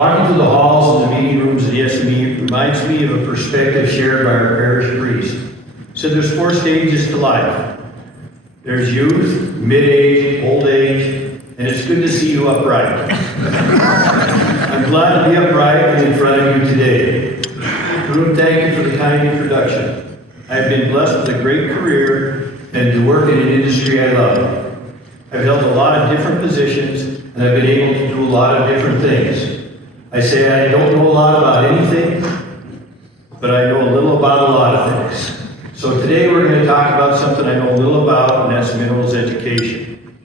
Walking through the halls and the meeting rooms of the SME reminds me of a perspective shared by our parish priest. Said there's 4 stages to life. There's youth, mid-age, old age, and it's good to see you upright. I'm glad to be upright and in front of you today. Ruth, thank you for the kind introduction. I've been blessed with a great career and to work in an industry I love. I've held a lot of different positions and I've been able to do a lot of different things. I say I don't know a lot about anything, but I know a little about a lot of things. So today we're going to talk about something I know a little about, and that's minerals education.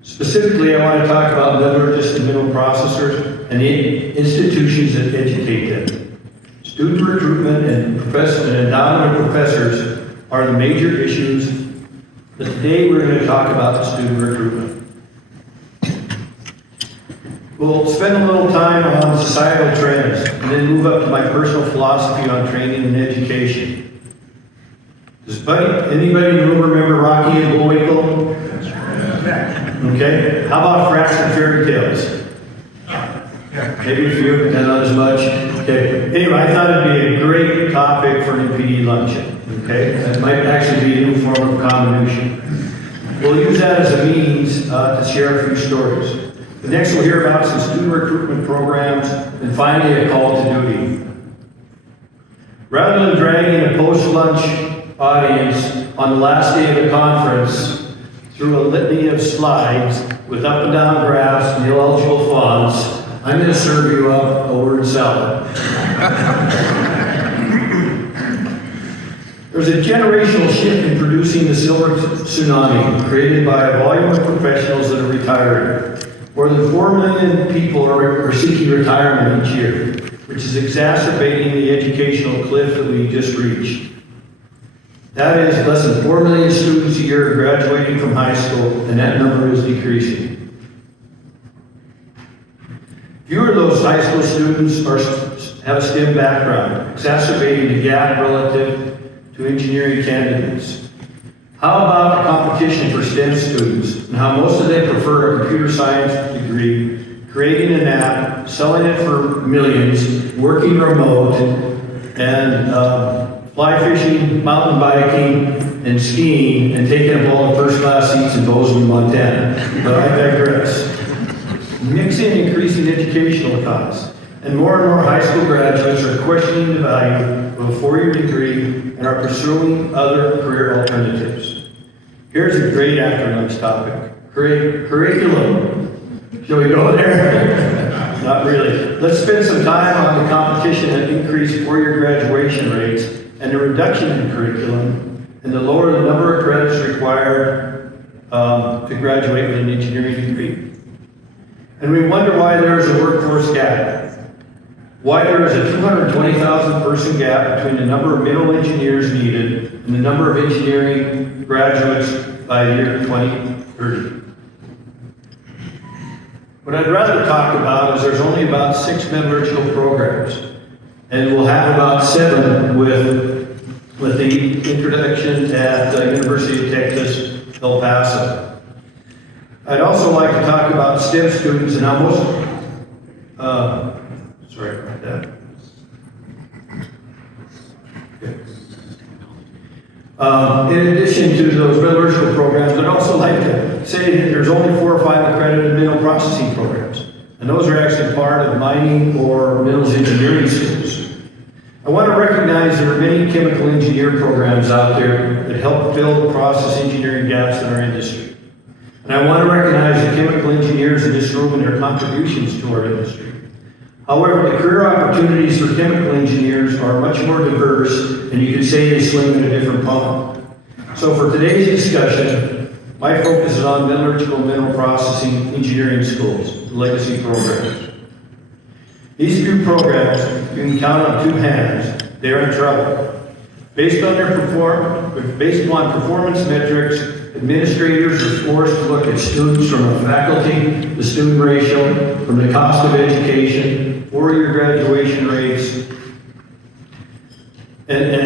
Specifically, I want to talk about metallurgists and mineral processors and the institutions that educate them. Student recruitment and endowment of professors are the major issues, but today we're going to talk about the student recruitment. We'll spend a little time on societal trends and then move up to my personal philosophy on training and education. Does anybody in the room remember Rocky and Bullwinkle? Okay. How about facts and fairy tales? Maybe a few, and not as much. Okay. Anyway, I thought it'd be a great topic for an MPD luncheon. Okay. That might actually be a new form of comminution. We'll use that as a means to share a few stories. Next, we'll hear about some student recruitment programs, and finally, a call to duty. Rather than dragging a post-lunch audience on the last day of the conference through a litany of slides with up and down graphs and illegible fonts, I'm going to serve you up a word salad. There's a generational shift in producing the silver tsunami created by a volume of professionals that are retiring. More than 4 million people are seeking retirement each year, which is exacerbating the educational cliff that we just reached. That is, less than 4 million students a year graduating from high school, and that number is decreasing. Fewer of those high school students have a STEM background, exacerbating the gap relative to engineering candidates. How about the competition for STEM students and how most of them prefer a computer science degree, creating an app, selling it for millions, working remote, and fly fishing, mountain biking, and skiing, and taking up all the first-class seats in Bozeman, Montana. But I digress. Mixing increasing educational costs, and more high school graduates are questioning the value of a 4-year degree and are pursuing other career alternatives. Here's a great after-lunch topic, curriculum. Shall we go there? Not really. Let's spend some time on the competition that increased 4-year graduation rates and the reduction in curriculum and the lower the number of credits required to graduate with an engineering degree. And we wonder why there is a workforce gap. Why there is a 220,000 person gap between the number of mineral engineers needed and the number of engineering graduates by the year 2030. What I'd rather talk about is there's only about 6 metallurgical programs, and we'll have about 7 with the introduction at the University of Texas, El Paso. I'd also like to talk about STEM students and how most, sorry about that. Okay. In addition to those metallurgical programs, I'd also like to say that there's only 4 or 5 accredited mineral processing programs, and those are actually part of mining or minerals engineering schools. I want to recognize there are many chemical engineer programs out there that help fill the process engineering gaps in our industry. And I want to recognize the chemical engineers in this room and their contributions to our industry. However, the career opportunities for chemical engineers are much more diverse, and you could say they swim in a different pond. So for today's discussion, my focus is on metallurgical mineral processing engineering schools, the legacy programs. These few programs, you can count on 2 hands, they're in trouble. Based on performance metrics, administrators are forced to look at students from a faculty to student ratio, from the cost of education, 4-year graduation rates, and a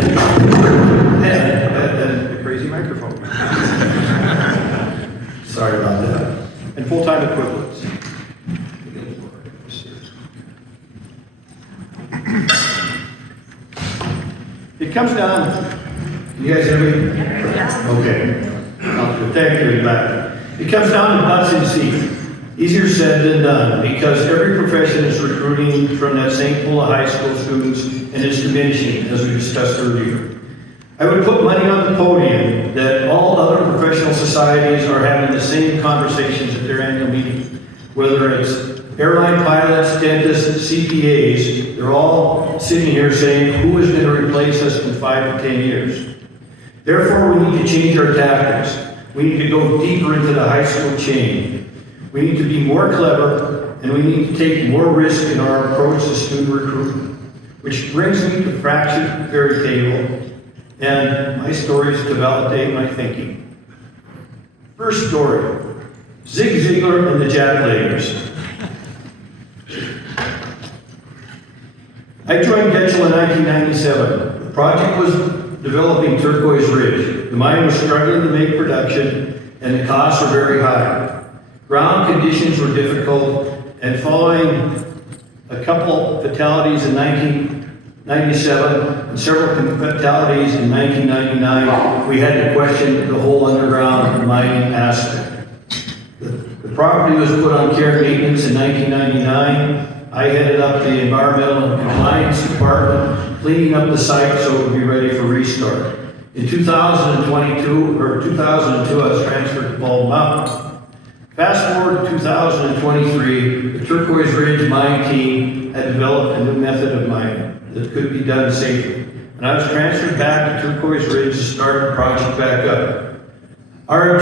crazy microphone. Sorry about that. And full-time equivalents. comes down, you guys hear me? Okay. Thank you, back. It comes down to butts and seats. Easier said than done, because every profession is recruiting from that same pool of high school students, and it's diminishing, as we discussed earlier. I would put money on the podium that all other professional societies are having the same conversations at their annual meeting. Whether it's airline pilots, dentists, CPAs, they're all sitting here saying, who is going to replace us in 5 to 10 years? Therefore, we need to change our tactics. We need to go deeper into the high school chain. We need to be more clever, and we need to take more risk in our approach to student recruitment. Which brings me to fractured fairy tale and my stories to validate my thinking. First story, Zig Ziglar and the Jackleggers. I joined Getchell in 1997. The project was developing Turquoise Ridge. The mine was struggling to make production, and the costs were very high. Ground conditions were difficult, and following a couple fatalities in 1997 and several fatalities in 1999, we had to question the whole underground mining aspect. The property was put on care and maintenance in 1999. I headed up the environmental and compliance department, cleaning up the site so it would be ready for restart. In 2002, I was transferred to Bald Mountain. Fast forward to 2023, the Turquoise Ridge mine team had developed a new method of mining that could be done safely. And I was transferred back to Turquoise Ridge to start the project back up. Our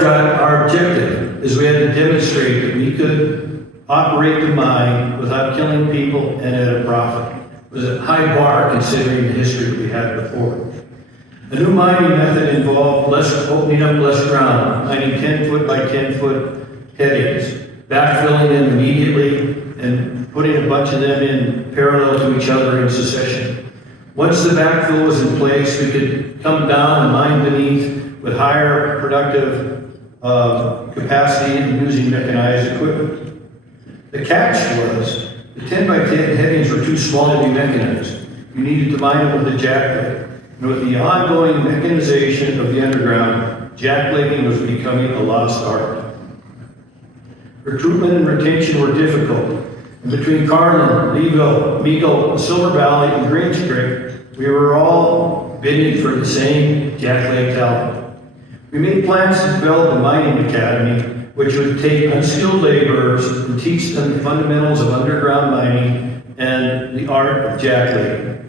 objective is we had to demonstrate that we could operate the mine without killing people and at a profit. It was a high bar considering the history that we had before. The new mining method involved opening up less ground, mining 10-foot by 10-foot headings, backfilling them immediately, and putting a bunch of them in parallel to each other in succession. Once the backfill was in place, we could come down and mine beneath with higher productive capacity and using mechanized equipment. The catch was the 10 by 10 headings were too small to be mechanized. You needed to mine them with the jackleg. And with the ongoing mechanization of the underground, jacklegging was becoming a lost art. Recruitment and retention were difficult. And between Carlin, Leeville, Meagle, Silver Valley, and Greens Creek, we were all bidding for the same jackleg talent. We made plans to develop a mining academy which would take unskilled laborers and teach them the fundamentals of underground mining and the art of jacklegging.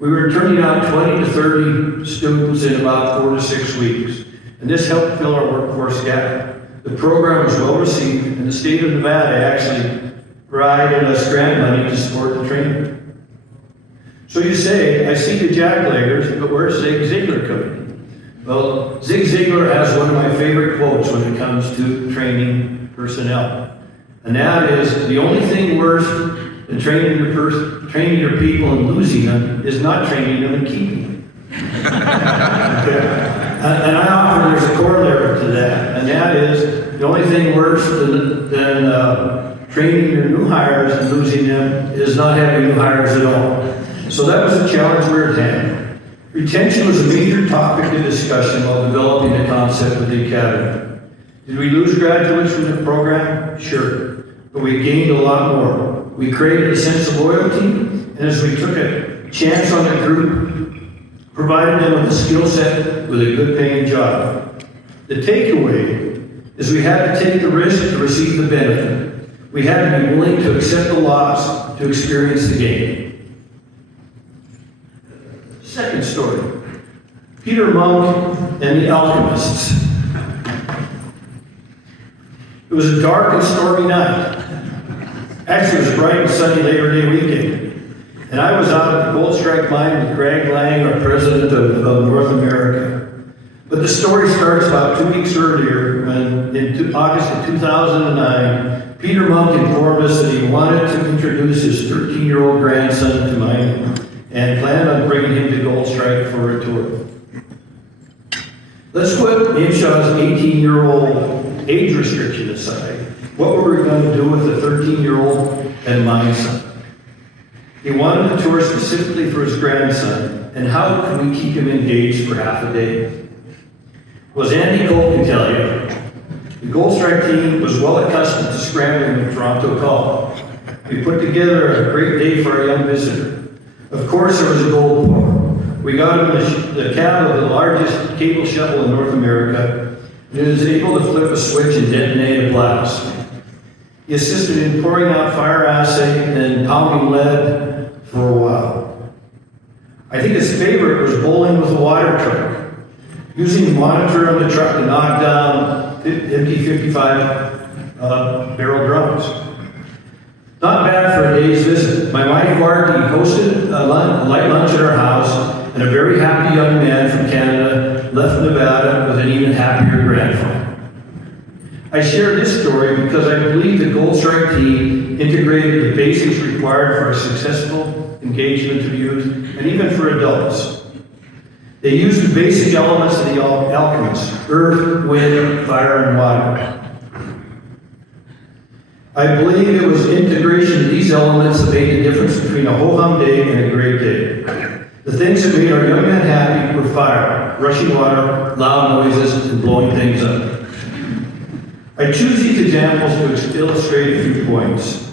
We were turning out 20 to 30 students in about 4 to 6 weeks, and this helped fill our workforce gap. The program was well received, and the state of Nevada actually provided us grant money to support the training. So you say, I see the jackleggers, but where's Zig Ziglar coming in? Well, Zig Ziglar has one of my favorite quotes when it comes to training personnel. And that is, the only thing worse than training your people and losing them is not training them and keeping them. Okay? And I offer there's a corollary to that, and that is, the only thing worse than training your new hires and losing them is not having new hires at all. So that was the challenge we were at hand. Retention was a major topic of discussion while developing the concept of the academy. Did we lose graduates from the program? Sure, but we gained a lot more. We created a sense of loyalty, and as we took a chance on the group, provided them with a skill set with a good paying job. The takeaway is we had to take the risk to receive the benefit. We had to be willing to accept the loss to experience the gain. Second story, Peter Monk and the Alchemists. It was a dark and stormy night. Actually, it was a bright and sunny Labor Day weekend. And I was out at the Goldstrike mine with Greg Lang, our president of North America. But the story starts about 2 weeks earlier, when in August of 2009, Peter Monk informed us that he wanted to introduce his 13-year-old grandson to mining, and planned on bringing him to Goldstrike for a tour. Let's put Inshaw's 18-year-old age restriction aside. What were we going to do with the 13-year-old and my son? He wanted the tour specifically for his grandson, and how can we keep him engaged for half a day? Well, as Andy Cole can tell you, the Goldstrike team was well accustomed to scrambling when Toronto called. We put together a great day for our young visitor. Of course, there was a gold pour. We got him in the cab of the largest cable shuttle in North America, and he was able to flip a switch and detonate a blast. He assisted in pouring out fire assay and pounding lead for a while. I think his favorite was bowling with a water truck, using the monitor on the truck to knock down empty 55 barrel drums. Not bad for a day's visit. My wife Marty hosted a light lunch at our house, and a very happy young man from Canada left Nevada with an even happier grandfather. I share this story because I believe the Goldstrike team integrated the basics required for a successful engagement of youth, and even for adults. They used the basic elements of the alchemists: earth, wind, fire, and water. I believe it was integration of these elements that made the difference between a ho-hum day and a great day. The things that made our young men happy were fire, rushing water, loud noises, and blowing things up. I choose these examples to illustrate a few points.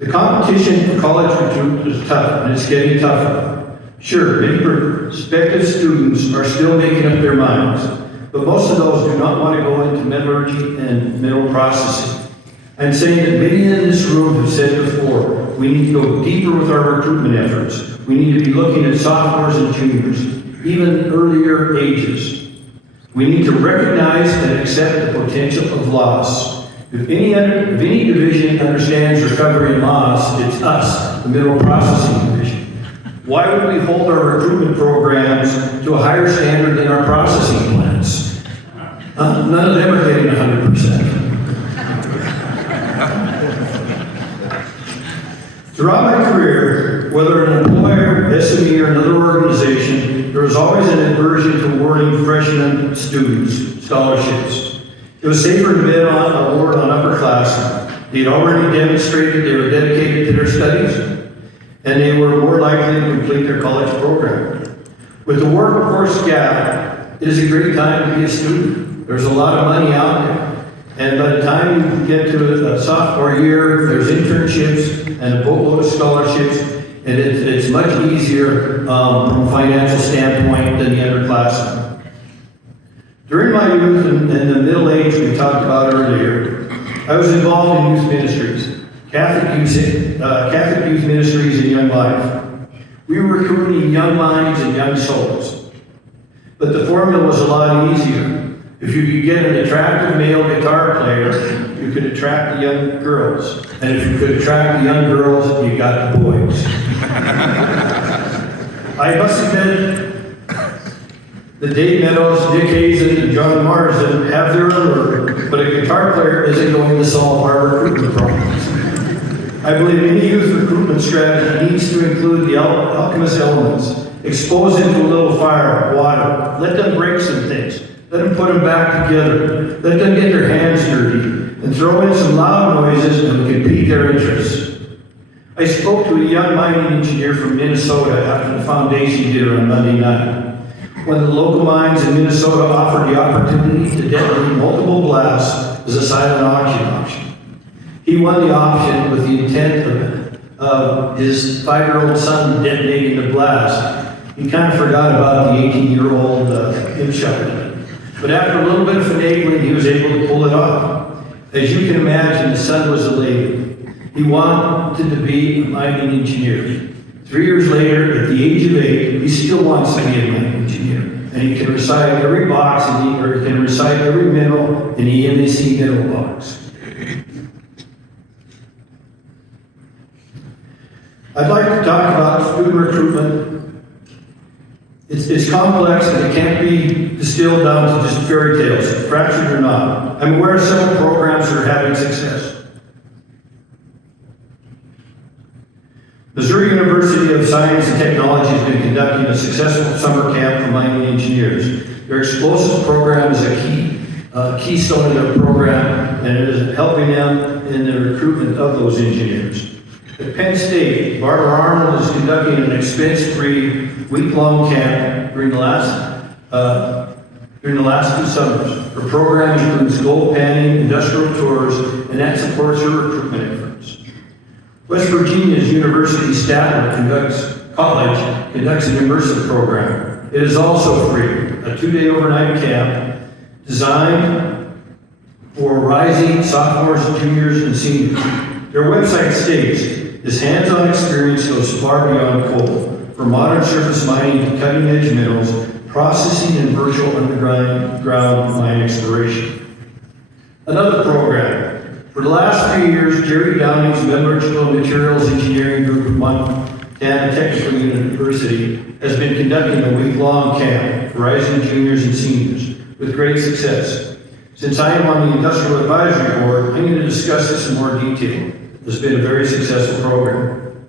The competition for college recruits is tough, and it's getting tougher. Sure, many prospective students are still making up their minds, but most of those do not want to go into metallurgy and mineral processing. I'm saying that many in this room have said before, we need to go deeper with our recruitment efforts. We need to be looking at sophomores and juniors, even earlier ages. We need to recognize and accept the potential of loss. If any division understands recovery and loss, it's us, the mineral processing division. Why would we hold our recruitment programs to a higher standard than our processing plants? None of them are getting 100%. Throughout my career, whether an employer, SME, or another organization, there was always an aversion to awarding freshman students scholarships. It was safer to bid on award on upperclassmen. They had already demonstrated they were dedicated to their studies, and they were more likely to complete their college program. With the workforce gap, it is a great time to be a student. There's a lot of money out there. And by the time you get to a sophomore year, there's internships and a boatload of scholarships, and it's much easier from a financial standpoint than the underclassmen. During my youth and the middle age we talked about earlier, I was involved in youth ministries, Catholic youth ministries and Young Life. We were recruiting young minds and young souls. But the formula was a lot easier. If you could get an attractive male guitar player, you could attract the young girls. And if you could attract the young girls, you got the boys. I must admit, the Dave Meadows, Dick Hazen, and John Marsden have their allure, but a guitar player isn't going to solve our recruitment problems. I believe any youth recruitment strategy needs to include the alchemist elements. Expose them to a little fire, water. Let them break some things. Let them put them back together. Let them get their hands dirty. And throw in some loud noises and compete their interests. I spoke to a young mining engineer from Minnesota after the foundation dinner on Monday night. One of the local mines in Minnesota offered the opportunity to detonate multiple blasts as a silent auction. He won the auction with the intent of his 5-year-old son detonating the blast. He kind of forgot about the 18-year-old hip shuttle. But after a little bit of finagling, he was able to pull it off. As you can imagine, the son was elated. He wanted to be a mining engineer. 3 years later, at the age of 8, he still wants to be a mining engineer. And he can recite every box, or he can recite every mineral in the MSc mineral box. I'd like to talk about student recruitment. It's complex and it can't be distilled down to just fairy tales, fractured or not. I'm aware of several programs that are having success. Missouri University of Science and Technology has been conducting a successful summer camp for mining engineers. Their explosives program is a keystone in their program, and it is helping them in the recruitment of those engineers. At Penn State, Barbara Arnold is conducting an expense-free week-long camp during the last 2 summers. Her program includes gold panning, industrial tours, and that supports her recruitment efforts. West Virginia's University Statler College conducts an immersive program. It is also free, a 2-day overnight camp designed for rising sophomores, juniors, and seniors. Their website states, this hands-on experience goes far beyond coal, from modern surface mining to cutting-edge minerals, processing and virtual underground mine exploration. Another program. For the last 3 years, Jerrit Downing's Metallurgical Materials Engineering Group at Montana Technical University has been conducting a week-long camp for rising juniors and seniors with great success. Since I am on the Industrial Advisory Board, I'm going to discuss this in more detail. It's been a very successful program.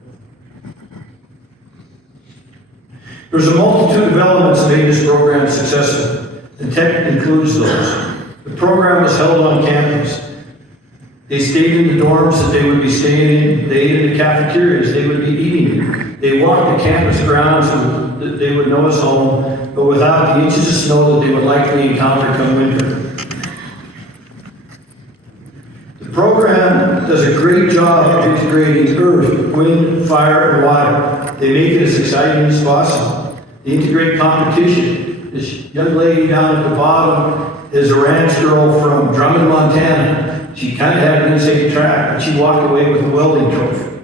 There's a multitude of elements that made this program successful, and tech includes those. The program was held on campus. They stayed in the dorms that they would be staying in. They ate in the cafeterias they would be eating in. They walked the campus grounds that they would know as home, but without the inches of snow that they would likely encounter come winter. The program does a great job of integrating earth, wind, fire, and water. They make it as exciting as possible. They integrate competition. This young lady down at the bottom is a ranch girl from Drummond, Montana. She kind of had an insane track, but she walked away with a welding trophy.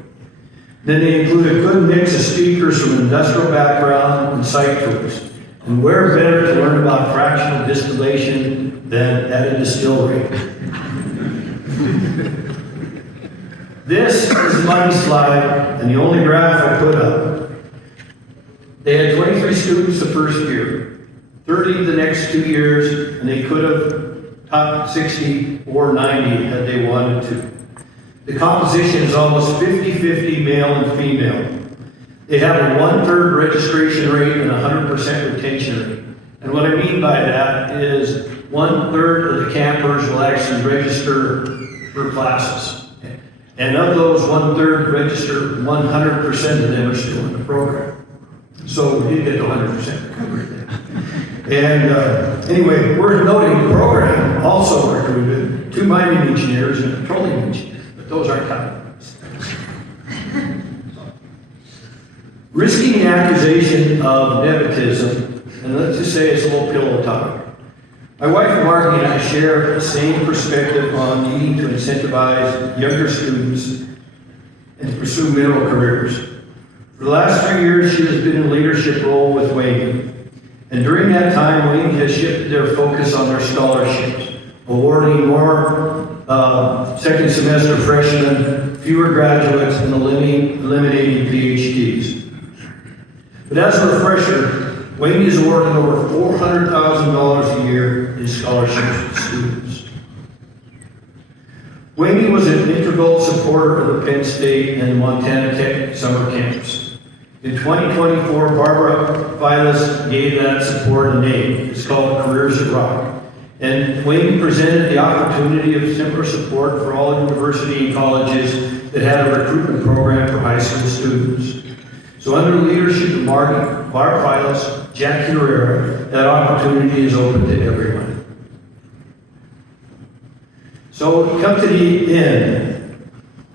Then they include a good mix of speakers from industrial background and site tours. And where better to learn about fractional distillation than at a distillery? This is the money slide, and the only graph I put up. They had 23 students the first year, 30 the next 2 years, and they could have topped 60 or 90 had they wanted to. The composition is almost 50-50 male and female. They have a 1/3 registration rate and a 100% retention rate. And what I mean by that is 1/3 of the campers will actually register for classes. And of those 1/3 register, 100% of them are still in the program. So we did get the 100% recovery there. And anyway, worth noting, the program also recruited 2 mining engineers and a petroleum engineer, but those aren't counted. Risking the accusation of nepotism, and let's just say it's a little pillow talk. My wife Margie and I share the same perspective on needing to incentivize younger students and to pursue mineral careers. For the last 3 years, she has been in a leadership role with Wayne. And during that time, Wayne has shifted their focus on their scholarships, awarding more second semester freshmen, fewer graduates, and eliminating PhDs. But as a refresher, Wayne is awarding over $400,000 a year in scholarships to students. Wayne was an integral supporter of the Penn State and Montana Tech summer camps. In 2024, Barbara Vilas gave that support a name. It's called Careers at Rock. And Wayne presented the opportunity of similar support for all university and colleges that had a recruitment program for high school students. So under the leadership of Barb Vilas, Jack Herrera, that opportunity is open to everyone. So come to the end.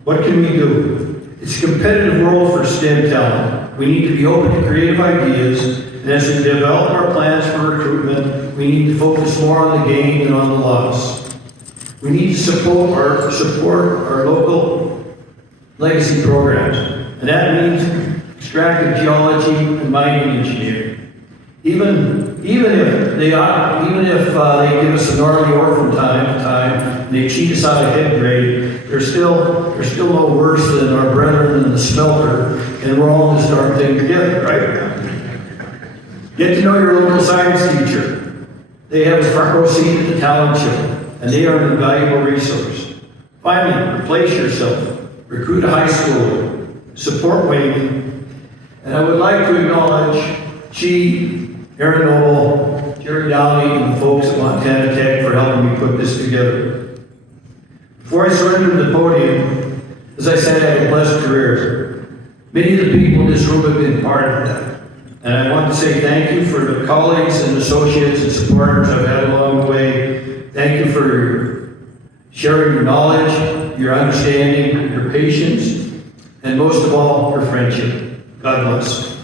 What can we do? It's a competitive world for STEM talent. We need to be open to creative ideas, and as we develop our plans for recruitment, we need to focus more on the gain than on the loss. We need to support our local legacy programs, and that means extractive geology and mining engineering. Even if they give us a gnarly ore from time to time, and they cheat us out of head grade, they're still no worse than our brethren in the smelter, and we're all in this darn thing together, right? Get to know your local science teacher. They have a front row seat at the talent show, and they are an invaluable resource. Finally, replace yourself. Recruit a high schooler. Support Wayne. And I would like to acknowledge Aaron Noble, Jerrit Downey, and the folks at Montana Tech for helping me put this together. Before I surrender the podium, As I said, I had a blessed career. Many of the people in this room have been part of that. And I want to say thank you for the colleagues and associates and supporters I've had along the way. Thank you for sharing your knowledge, your understanding, your patience, and most of all, your friendship. God bless.